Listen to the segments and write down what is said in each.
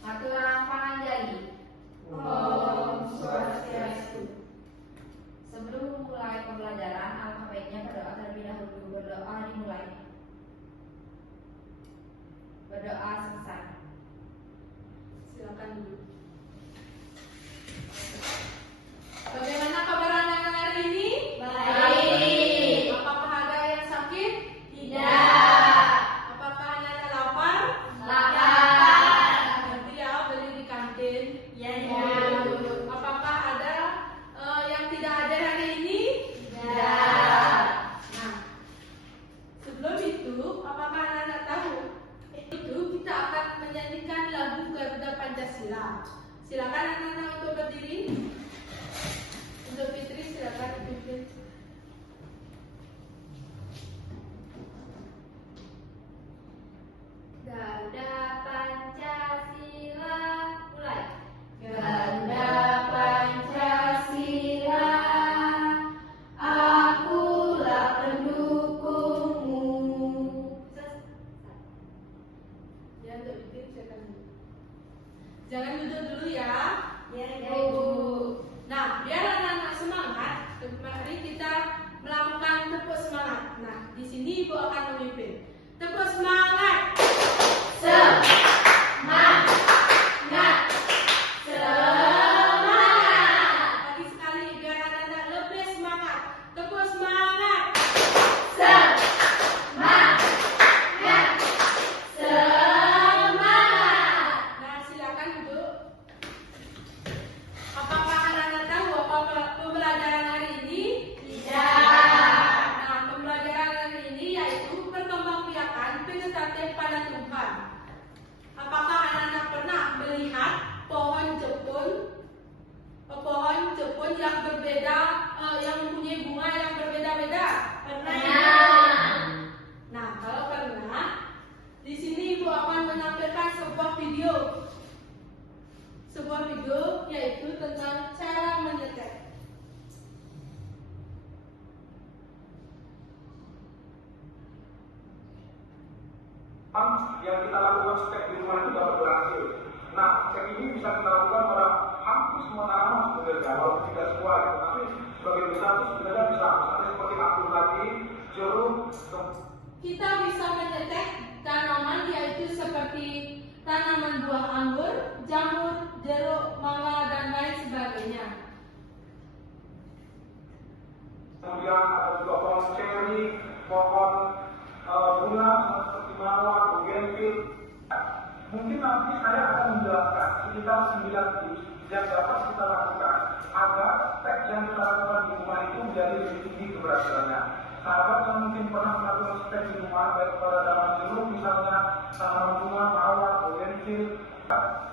Ngaturan panganjali. Om Swastiastu. Sebelum mulai pembelajaran, alangkah baiknya berdoa terlebih dahulu. Berdoa dimulai. Berdoa selesai. Silakan dulu. Bagaimana kabar anak-anak hari ini? Baik. Apakah ada yang sakit? Tidak. Apakah anak-anak lapar? Lapar. Nanti ya beli di kantin. Ya. Apakah ada yang tidak ada hari ini? Tidak. Nah, sebelum itu, apakah anak-anak tahu? Itu kita akan menyanyikan lagu Garuda Pancasila. Silakan anak-anak untuk berdiri. Untuk Fitri silakan duduk. Garuda Pancasila, mulai. Garuda Pancasila, akulah pendukungmu. Ya, untuk Fitri silakan duduk. Jangan duduk dulu ya. Ya, Ibu. Nah, biar anak-anak semangat, mari kita melakukan tepuk semangat. Nah, di sini Ibu akan memimpin. Tepuk semangat. Semangat. Semangat. Lagi sekali biar anak-anak lebih semangat. Tepuk semangat. Semangat. Semangat. Nah, silakan duduk. Apakah anak-anak tahu apa pembelajaran hari ini? Tidak. Nah, pembelajaran hari ini yaitu perkembangbiakan vegetatif pada tumbuhan. Apakah anak-anak pernah melihat pohon jepun yang berbeda, yang mempunyai bunga yang berbeda-beda? Pernah. Nah, kalau pernah, di sini Ibu akan menampilkan sebuah video. Sebuah video yaitu tentang cara menyetek. Yang kita lakukan stek di rumah itu dapat berhasil. Nah, stek ini bisa kita lakukan pada hampir semua tanaman sebenarnya, walaupun tidak semua, gitu. Tapi sebagian besar itu sebenarnya bisa, misalnya seperti anggur tadi, jeruk. Kita bisa menyetek tanaman yaitu seperti tanaman buah anggur, jamur, jeruk, mangga, dan lain sebagainya. Kemudian ada juga pohon ceri, pohon bunga seperti mawar, bougainville. Mungkin nanti saya akan menjelaskan sekitar 9 tips yang dapat kita lakukan agar stek yang kita lakukan di rumah itu menjadi lebih tinggi keberhasilannya. Sahabat yang mungkin pernah melakukan stek di rumah, baik pada tanaman jeruk misalnya, tanaman bunga, mawar, bougainville,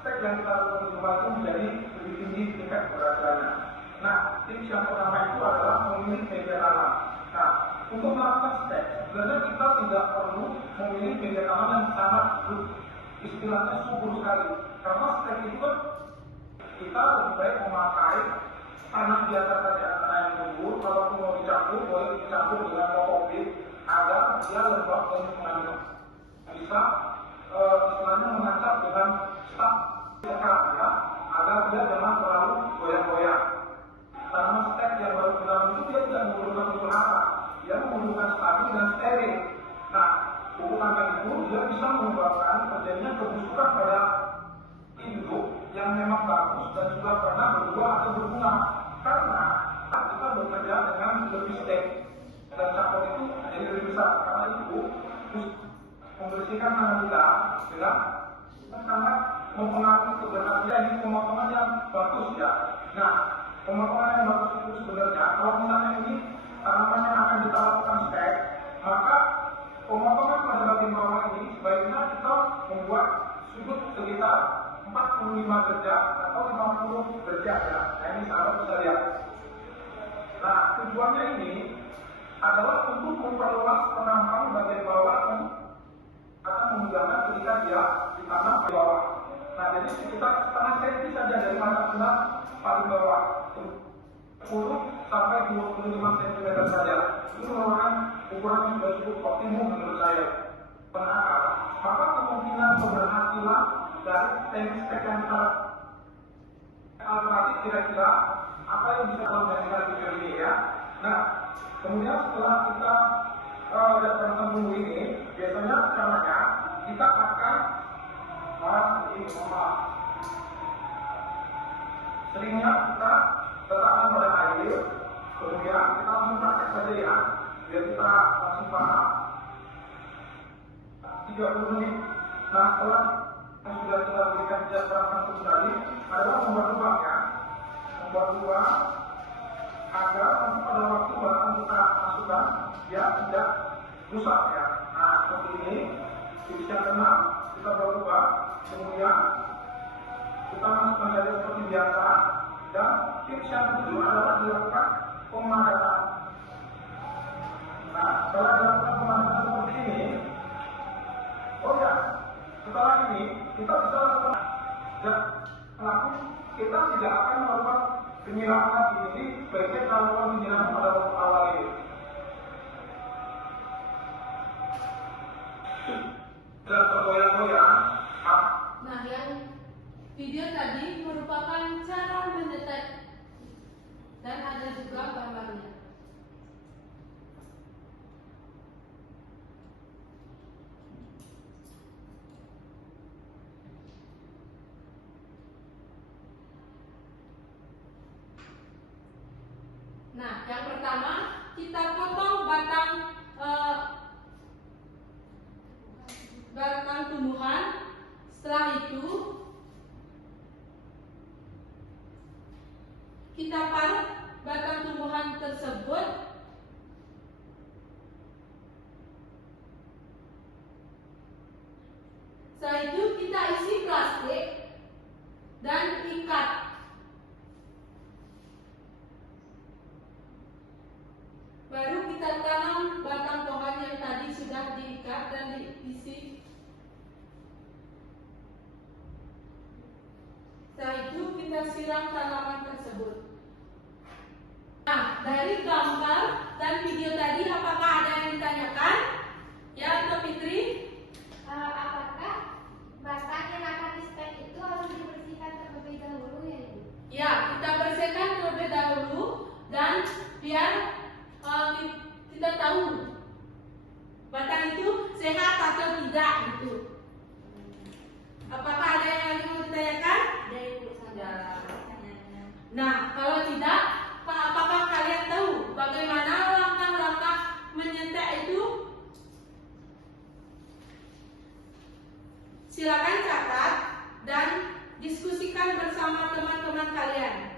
stek yang kita lakukan di rumah itu menjadi lebih tinggi tingkat keberhasilannya. Nah, tips yang pertama itu adalah memilih media tanam. Nah, untuk melakukan stek, sebenarnya kita tidak perlu memilih media tanam yang sangat istilahnya subur sekali. Karena stek itu kan kita lebih baik memakai tanah biasa saja, tanah yang subur. Kalau mau dicampur, boleh dicampur dengan kokopit agar dia lembab dan mengandung. Bisa istilahnya menancap dengan staf sekat ya, agar dia jangan terlalu goyang-goyang. Tanaman stek yang baru ditanam itu dia tidak membutuhkan unsur hara, dia membutuhkan stabil dan steril. Nah, pupuk tangkap itu dia bisa menyebabkan terjadinya kebusukan pada induk yang memang bagus dan juga pernah berbuah atau berbunga. Karena kita bekerja dengan lebih stek dan cakot itu jadi lebih besar. Karena itu membersihkan tangan kita dengan sangat mempengaruhi keberhasilan di pemotongan yang bagus ya. Nah, pemotongan yang bagus itu sebenarnya kalau misalnya ini tanaman yang akan kita lakukan stek, maka pemotongan pada bagian bawah ini sebaiknya kita membuat sudut sekitar 45 derajat atau 50 derajat ya. Nah, ini sahabat bisa lihat. Nah, tujuannya ini adalah untuk memperluas penampakan bagian bawah dan akan memudahkan ketika dia ditanam di bawah. Nah, jadi sekitar setengah senti saja dari mana benar paling bawah, 10 sampai 25 cm saja. Itu merupakan ukuran yang sudah cukup optimum menurut saya. Penakar, maka kemungkinan keberhasilan dari teknik sekian alternatif kira-kira apa yang bisa menghasilkan video ini ya. Nah, kemudian setelah kita datang minggu ini, biasanya caranya kita akan seringnya kita letakkan pada air, kemudian kita langsung praktek saja ya, biar kita langsung paham. 30 menit. Nah, setelah yang sudah kita berikan jadwal satu tadi adalah membuat lubang ya, membuat lubang agar nanti pada waktu barang kita masukkan dia tidak rusak ya. Nah, seperti ini. Tips yang keenam, kita buat lubang, kemudian kita masukkan saja seperti biasa. Dan tips yang ketujuh adalah dilakukan pemadatan. Nah, setelah dilakukan pemadatan seperti ini, oh ya, setelah ini kita bisa lakukan dan kita tidak akan melakukan penyiraman lagi. Jadi sebaiknya kita lakukan penyiraman pada waktu awal ini. Dan tergoyang-goyang. Nah, yang video tadi merupakan cara mendetek dan ada juga gambarnya. Nah, yang pertama kita potong batang tumbuhan. Setelah itu kita parut batang tumbuhan tersebut setelah itu kita isi plastik dan ikat. Baru kita tanam batang pohon yang tadi sudah diikat dan diisi. Setelah itu kita siram tanaman tersebut. Nah, dari gambar dan video tadi apakah ada yang ditanyakan? Ya, Mbak Fitri? Apakah batang yang akan di-stek itu harus dibersihkan terlebih dahulu ya Ibu? Ya, kita bersihkan terlebih dahulu dan biar kita tahu batang itu sehat atau tidak gitu. Apakah ada yang lagi mau ditanyakan? Ada Ibu, saudara. Nah, kalau tidak, apakah kalian tahu bagaimana langkah-langkah menyetek itu? Silakan catat dan diskusikan bersama teman-teman kalian.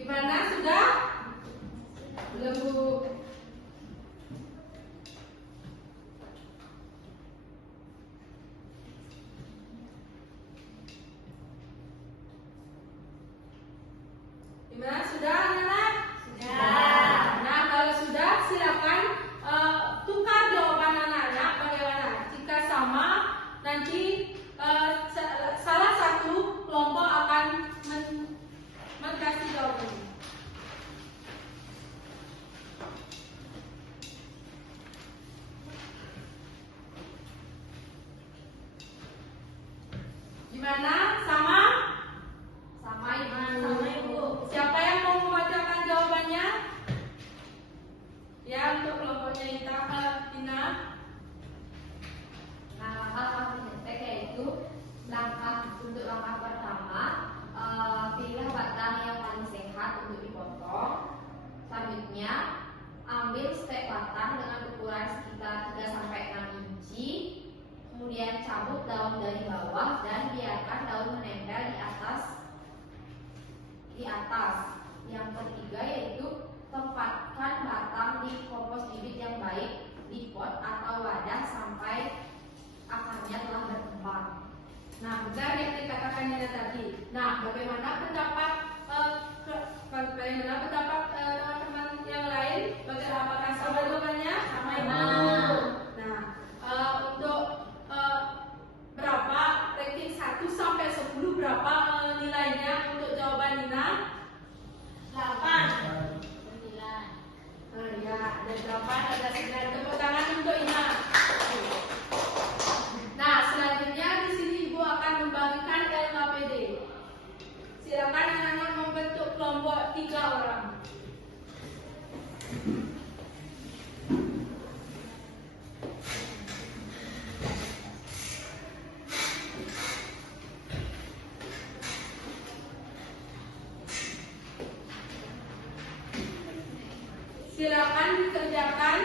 Gimana, sudah? Belum, Bu? Gimana, sudah anak-anak? Sudah. Nah, kalau sudah silakan tukar jawaban anak-anak bagaimana. Jika sama, nanti salah satu kelompok akan kasih jawabannya. Gimana? Sama? Sama Ibu. Sama, Ibu. Siapa yang mau membacakan jawabannya? Ya, untuk kelompoknya Ina. Nah, langkah menyetek yaitu untuk langkah pertama, pilih batang yang paling sehat untuk dipotong. Selanjutnya, ambil stek batang dengan ukuran sekitar 3-6 inci. Kemudian cabut daun dari bawah dan biarkan daun menempel di atas. Yang ketiga yaitu tempatkan batang di kompos bibit yang baik di pot atau wadah sampai akarnya telah berkembang. Nah, benar yang dikatakan Nina tadi. Nah, bagaimana pendapat teman-teman yang lain? ada 8, ada 9. Tepuk tangan untuk Ina. Nah, selanjutnya di sini Ibu akan membagikan LKPD. Silakan anak-anak membentuk kelompok 3 orang. Silakan dikerjakan.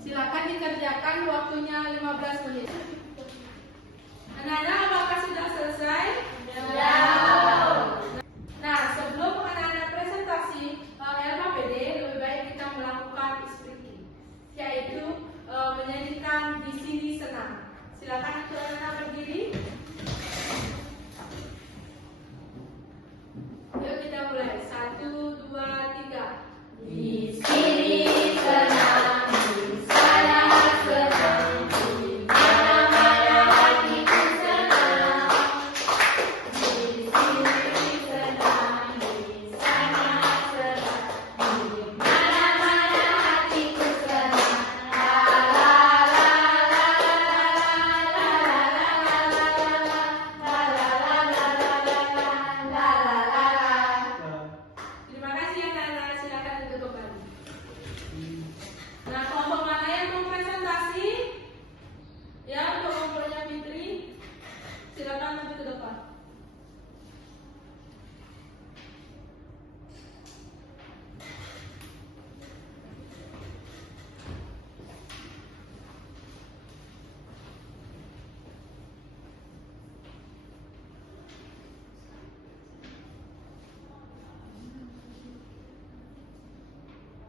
Silakan dikerjakan, waktunya 15 menit. Anak-anak, apakah sudah selesai? Ya. Nah, sebelum anak-anak presentasi LKPD, lebih baik kita melakukan speaking, yaitu menyanyikan Di Sini Senang. Silakan untuk anak-anak berdiri. Yuk kita mulai. 1, 2, 3. Di sini senang, di sana senang, di mana-mana hatiku senang. Di sini senang, di sana senang, di mana-mana hatiku senang. La la la la la la la la la la la la la la la la. Terima kasih anak-anak, silakan duduk kembali. Nah, kelompok mana yang mau presentasi? Ya, untuk kelompoknya Fitri, silakan maju ke depan.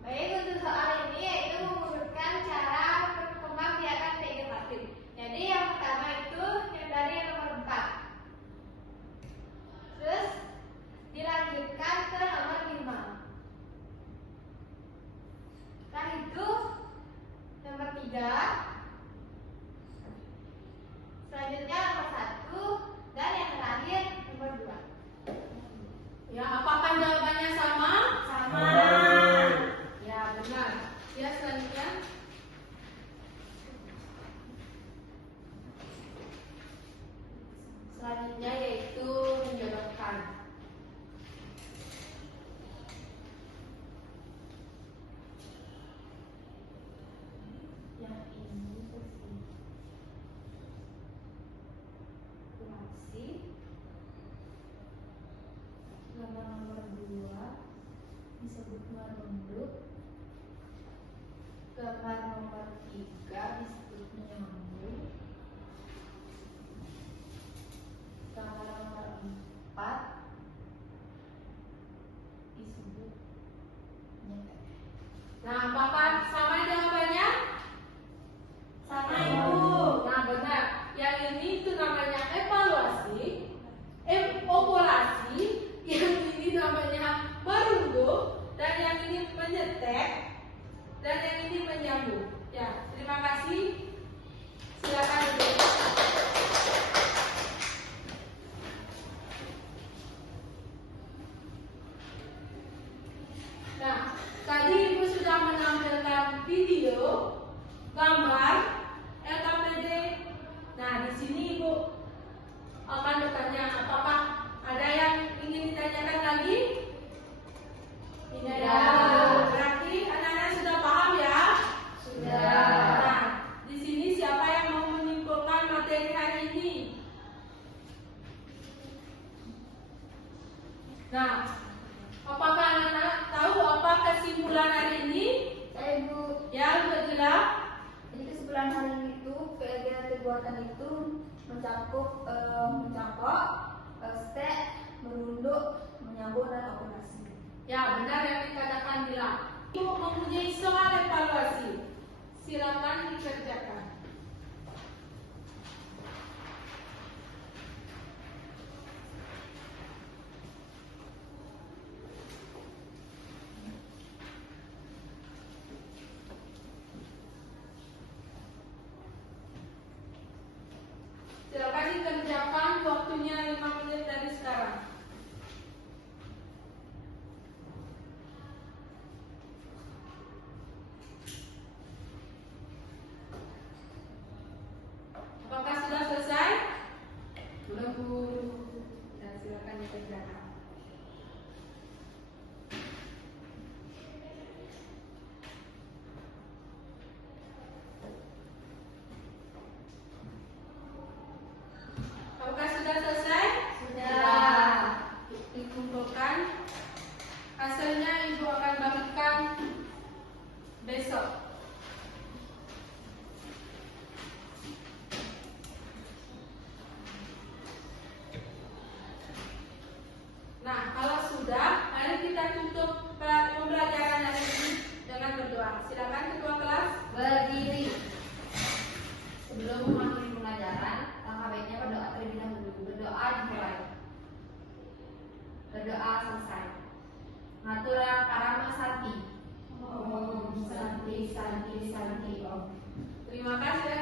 Baik, untuk soal ini yaitu mengurutkan cara pengembangbiakan vegetatif. Jadi yang pertama itu yang dari yang nomor 4. Terus dilanjutkan ke nomor 5. Setelah itu nomor 3. Selanjutnya nomor 1 dan yang terakhir nomor 2. Ya, apakah jawabannya sama? Sama. Ya, benar. Ya, selanjutnya. Selanjutnya yaitu menjodohkan. Yang ini sesi kurasi. Gambar nomor 2 disebut merunduk. Gambar nomor 3 disebut menyambung. Gambar nomor 4 disebut menyetek. Nah, apakah sama jawabannya? Sama, Ibu. Ibu. Nah, benar. Yang ini itu namanya evaluasi, evaluasi. Yang ini namanya merunduk, dan yang ini menyetek, dan yang ini menyambung. Ya, terima kasih. Silakan duduk. Nah, tadi Ibu sudah menampilkan video, gambar, LKPD. Nah, di sini Ibu akan bertanya, apakah ada yang ingin ditanyakan lagi? Tidak ada. Ya. Berarti anak-anak sudah paham ya? Sudah. Nah, di sini siapa yang mau menyimpulkan materi hari ini? Nah, apakah anak-anak tahu apa kesimpulan hari ini? Ibu. Ya, Gila. Jadi kesimpulan hari ini itu kegiatan buatan itu mencakup stek, merunduk, menyambung dan operasi. Ya, benar yang dikatakan Gila. Ibu mempunyai soal evaluasi. Silakan dikerjakan. Silakan dikerjakan, waktunya 5 menit dari sekarang. Apakah sudah selesai? Belum Bu. Dan silakan dikerjakan. Apakah sudah selesai? Sudah. Dikumpulkan. Hasilnya Ibu akan bagikan besok. Nah, kalau sudah, mari kita tutup pembelajaran hari ini dengan berdoa. Silakan ketua kelas. Berdiri. Sebelum mengakhiri pelajaran, langkah baiknya berdoa terlebih dahulu. Berdoa dimulai. Berdoa selesai. Matura Parama Santi. Om Santi Santi Santi Om. Terima kasih.